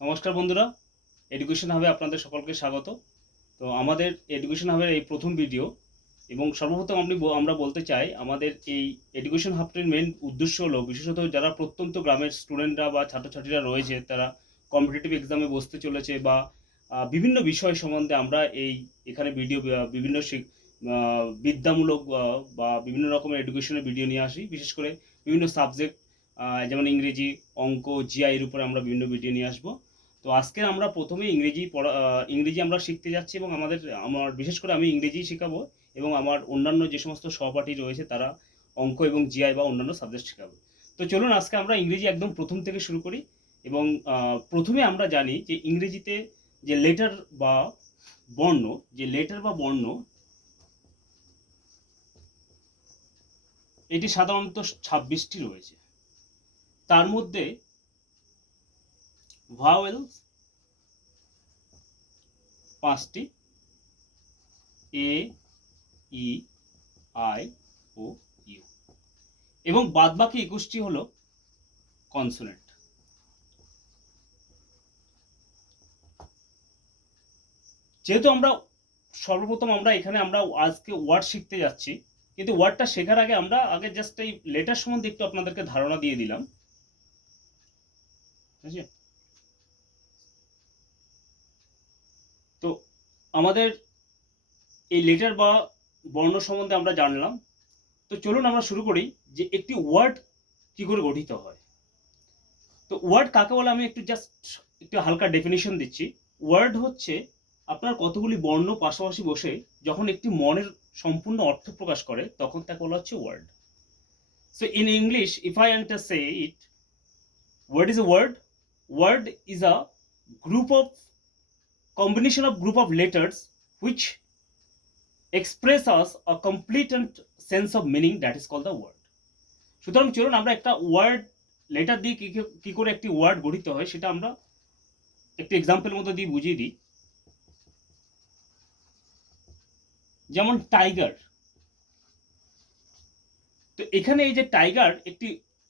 নমস্কার বন্ধুরা, এডুকেশন হাবে আপনাদের সকলকে স্বাগত। তো আমাদের এডুকেশন হাবের এই প্রথম ভিডিও এবং সর্বপ্রথম আমরা বলতে চাই আমাদের এই এডুকেশন হাবটির মেন উদ্দেশ্য হলো বিশেষত যারা প্রত্যন্ত গ্রামের স্টুডেন্টরা বা ছাত্রছাত্রীরা রয়েছে তারা কম্পিটিটিভ এক্সামে বসতে চলেছে বা বিভিন্ন বিষয় সম্বন্ধে আমরা এখানে বিভিন্ন বিদ্যামূলক বা বিভিন্ন রকমের এডুকেশনের ভিডিও নিয়ে আসি। বিশেষ করে বিভিন্ন সাবজেক্ট যেমন ইংরেজি, অঙ্ক, জিআই এর উপরে আমরা বিভিন্ন ভিডিও নিয়ে আসবো। তো আজকে আমরা প্রথমে ইংরেজি আমরা শিখতে যাচ্ছি এবং আমার বিশেষ করে আমি ইংরেজি শেখাবো এবং আমার অন্যান্য যে সমস্ত সহপাঠী রয়েছে তারা অঙ্ক এবং জিআই বা অন্যান্য সাবজেক্ট শেখাবে। তো চলুন আজকে আমরা ইংরেজি একদম প্রথম থেকে শুরু করি এবং প্রথমে আমরা জানি যে ইংরেজিতে যে লেটার বা বর্ণ এটি সাধারণত 26টি রয়েছে। তার মধ্যে ভাওয়েলস 5টি, এ, ই, আই, ও, ইউ, এবং বাদবাকি 21টি হলো কনসোনেন্ট। যেহেতু সর্বপ্রথম এখানে আজকে ওয়ার্ড শিখতে যাচ্ছি, কিন্তু ওয়ার্ডটা শেখার আগে আগে জাস্ট এই লেটার সম্বন্ধে একটু আপনাদেরকে ধারণা দিয়ে দিলাম। ঠিক আছে, তো আমাদের এই লেটার বা বর্ণ সম্বন্ধে আমরা জানলাম। তো চলুন আমরা শুরু করি যে একটি ওয়ার্ড কি করে গঠিত হয়। তো ওয়ার্ড কাকে বলে আমি একটু হালকা ডেফিনিশন দিচ্ছি। ওয়ার্ড হচ্ছে আপনার কতগুলি বর্ণ পাশাপাশি বসে যখন একটি মনের সম্পূর্ণ অর্থ প্রকাশ করে তখন তাকে বলা হচ্ছে word. So in English if I and say it, what is a word? Word is a combination of group of letters which express us a complete and sense of meaning, that is called the word. সুতরাং চলুন আমরা একটা word letter দিয়ে কি করে একটি word গঠিত হয় সেটা আমরা একটি এক্সাম্পল মতো দিয়ে বুঝিয়ে দিই। যেমন টাইগার। তো এখানে এই যে টাইগার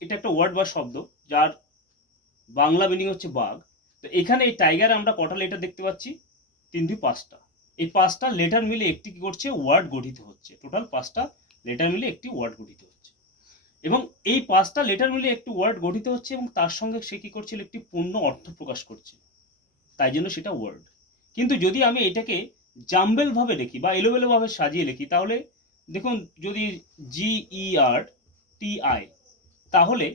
এটা একটা ওয়ার্ড বা শব্দ যার বাংলা মিনিং হচ্ছে বাঘ। তো এখানে এই টাইগারে আমরা কটা লেটার দেখতে পাচ্ছি? 5টা। এই 5টা লেটার মিলে একটি কি করছে? ওয়ার্ড গঠিত হচ্ছে। টোটাল 5টা লেটার মিলে একটি ওয়ার্ড গঠিত হচ্ছে এবং এই 5টা লেটার মিলে একটি ওয়ার্ড গঠিত হচ্ছে এবং তার সঙ্গে সে কি করছে? একটি পূর্ণ অর্থ প্রকাশ করছে, তাই জন্য সেটা ওয়ার্ড। কিন্তু যদি আমি এটাকে জাম্বেল ভাবে লিখি বা এলোমেলো ভাবে সাজিয়ে লিখি তাহলে দেখুন, যদি GERTI, তাহলে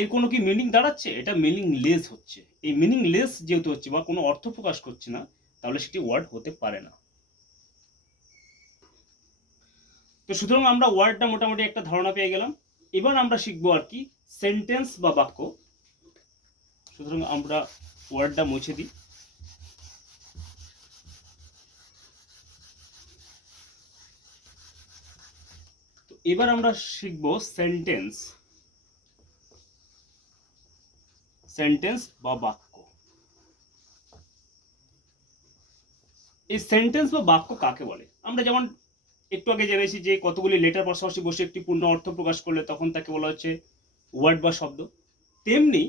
এর কোনো কি মিনিং দাঁড়াচ্ছে? এটা মিনিংলেস হচ্ছে। এই মিনিংলেস যেহেতু হচ্ছে বা কোনো অর্থ প্রকাশ করছে না, তাহলে সেটি ওয়ার্ড হতে পারে না। তো সুতরাং আমরা ওয়ার্ডটা মোটামুটি একটা ধারণা পেয়ে গেলাম। এবার আমরা শিখবো আর কি সেন্টেন্স বা বাক্য। সুতরাং আমরা ওয়ার্ডটা মুছে দিই। তো এবার আমরা শিখবো সেন্টেন্স বা বাক্য। এই সেন্টেন্স বা বাক্য কাকে বলে? আমরা যেমন একটু আগে জেনেছি যে কতগুলি লেটার পাশাপাশি বসে একটি পূর্ণ অর্থ প্রকাশ করলে তখন তাকে বলা হচ্ছে ওয়ার্ড বা শব্দ। তেমনি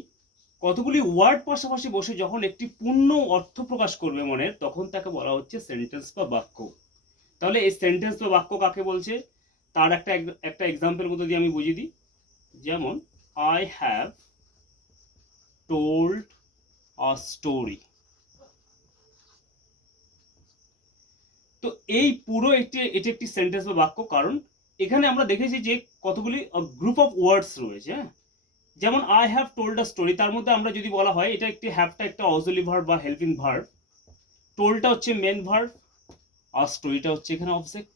কতগুলি ওয়ার্ড পাশাপাশি বসে যখন একটি পূর্ণ অর্থ প্রকাশ করবে মনের, তখন তাকে বলা হচ্ছে সেন্টেন্স বা বাক্য। তাহলে এই সেন্টেন্স বা বাক্য কাকে বলছে তার একটা এক্সাম্পল মতো দিয়ে আমি বুঝিয়ে দিই। যেমন I have told a story. তো এই পুরো এটি একটি সেন্টেন্স বা বাক্য, কারণ এখানে আমরা দেখেছি যে কতগুলি গ্রুপ অফ ওয়ার্ডস রয়েছে। যেমন I have told a story, তার মধ্যে আমরা যদি বলা হয় এটা হ্যাভটা একটা অক্সিলারি ভার্ব বা হেল্পিং ভার্ব, টোল্ডটা হচ্ছে মেন ভার্ব, আর স্টোরিটা হচ্ছে এখানে অবজেক্ট।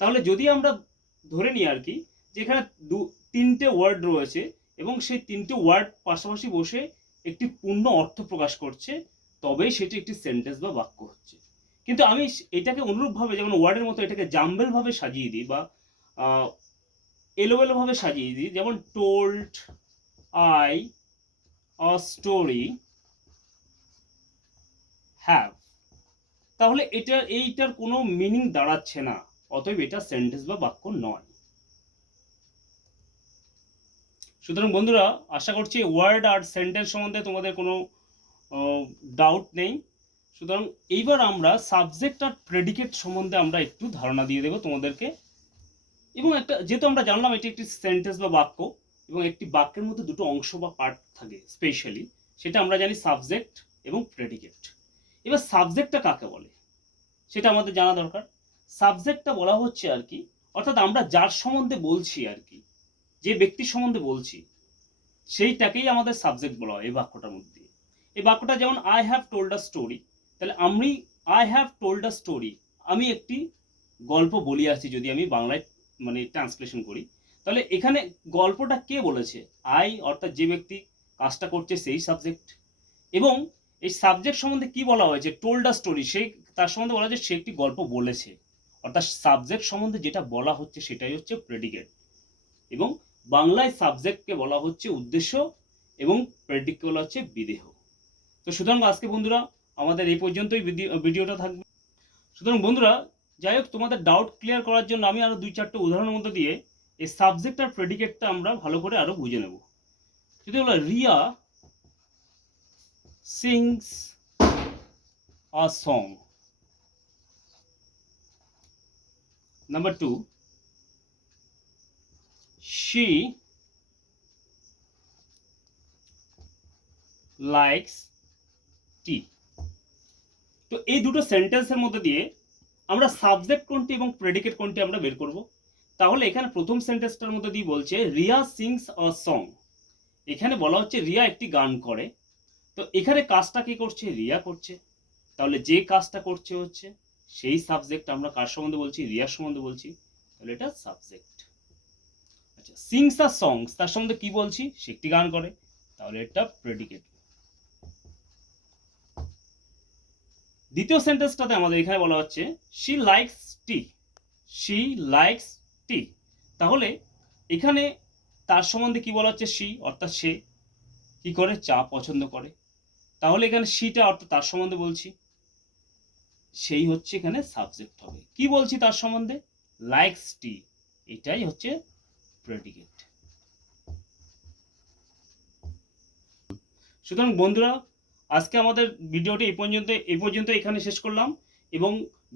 তাহলে যদি আমরা ধরে নিই আর কি যে এখানে 3টে ওয়ার্ড রয়েছে এবং সেই 3টে ওয়ার্ড পাশাপাশি বসে একটি পূর্ণ অর্থ প্রকাশ করছে, তবেই সেটি একটি সেন্টেন্স বা বাক্য হচ্ছে। কিন্তু আমি এটাকে অনুরূপভাবে যেমন ওয়ার্ডের মতো এটাকে জাম্বেল ভাবে সাজিয়ে দিই বা এলোমেলো ভাবে সাজিয়ে দিই। যেমন told I a story have, তাহলে এইটার কোনো মিনিং দাঁড়াচ্ছে না, অতএব এটা সেন্টেন্স বা বাক্য নয়। সুতরাং বন্ধুরা, আশা করছি ওয়ার্ড আর সেন্টেন্স সম্বন্ধে তোমাদের কোনো ডাউট নেই। সুতরাং এইবার আমরা সাবজেক্ট আর প্রেডিকেট সম্বন্ধে আমরা একটু ধারণা দিয়ে দেবো তোমাদেরকে। এবং একটা, যেহেতু আমরা জানলাম এটি একটি সেন্টেন্স বা বাক্য, এবং একটি বাক্যের মধ্যে দুটো অংশ বা পার্ট থাকে স্পেশালি, সেটা আমরা জানি সাবজেক্ট এবং প্রেডিকেট। এবার সাবজেক্টটা কাকে বলে সেটা আমাদের জানা দরকার। সাবজেক্টটা বলা হচ্ছে আর কি, অর্থাৎ আমরা যার সম্বন্ধে বলছি আর কি, যে ব্যক্তির সম্বন্ধে বলছি সেইটাকেই আমাদের সাবজেক্ট বলা হয় এই বাক্যটার মধ্যে। এই বাক্যটা যেমন I have told a story, তাহলে আমি I have told a story, আমি একটি গল্প বলিয়াছি, যদি আমি বাংলায় মানে ট্রান্সলেশন করি, তাহলে এখানে গল্পটা কে বলেছে? আই, অর্থাৎ যে ব্যক্তি কাজটা করছে সেই সাবজেক্ট। এবং এই সাবজেক্ট সম্বন্ধে কি বলা হয়েছে? টোল্ড আ স্টোরি, সেই তার সম্বন্ধে বলা হয়েছে সে একটি গল্প বলেছে, অর্থাৎ সাবজেক্ট সম্বন্ধে যেটা বলা হচ্ছে সেটাই হচ্ছে প্রেডিকেট। এবং বাংলায় সাবজেক্টকে বলা হচ্ছে উদ্দেশ্য এবং প্রেডিকেট বলা হচ্ছে বিদেহ। তো সুতরাং আজকে বন্ধুরা আমাদের এই পর্যন্তই ভিডিওটা থাকবে। সুতরাং বন্ধুরা, যাই হোক, তোমাদের ডাউট ক্লিয়ার করার জন্য আমি আরো 2-4টা উদাহরণের মধ্যে দিয়ে এই সাবজেক্ট আর প্রেডিকেটটা আমরা ভালো করে আরো বুঝে নেব। যদি বলো Riya sings a song, number 2 she likes tea। তো এই দুটো সেন্টেন্সের মধ্যে দিয়ে আমরা সাবজেক্ট কোনটি এবং প্রেডিকেট কোনটি আমরা বের করব। তাহলে এখানে প্রথম সেন্টেন্সটার মধ্যে দিয়ে বলছে রিয়া সিংস আ সং, এখানে বলা হচ্ছে রিয়া একটি গান করে। তো এখানে কাজটা কি করছে? রিয়া করছে। তাহলে যে কাজটা করছে হচ্ছে সেই সাবজেক্ট। আমরা কার সম্বন্ধে বলছি? রিয়ার সম্বন্ধে বলছি, তাহলে এটা সাবজেক্ট। আচ্ছা, সিংস আ সংস, তার সম্বন্ধে কি বলছি? সে একটি গান করে, তাহলে এটা প্রেডিকেট। দ্বিতীয় সেন্টেন্সটাতে আমাদের এখানে বলা হচ্ছে she likes tea, she likes tea, তাহলে এখানে তার সম্বন্ধে কি বলা হচ্ছে? শি, অর্থাৎ সে কি করে? চা পছন্দ করে। তাহলে এখানে শিটা অর্থাৎ তার সম্বন্ধে বলছি, সেই হচ্ছে এখানে সাবজেক্ট হবে। কি বলছি তার সম্বন্ধে? লাইকস টি, এটাই হচ্ছে প্রেডিকেট। সুতরাং বন্ধুরা, আজকে আমাদের ভিডিওটি এই পর্যন্ত এখানে শেষ করলাম। এবং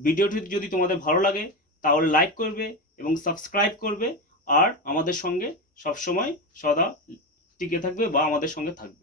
ভিডিওটি যদি তোমাদের ভালো লাগে তাহলে লাইক করবে এবং সাবস্ক্রাইব করবে, আর আমাদের সঙ্গে সবসময় সদা টিকে থাকবে বা আমাদের সঙ্গে থাকবে।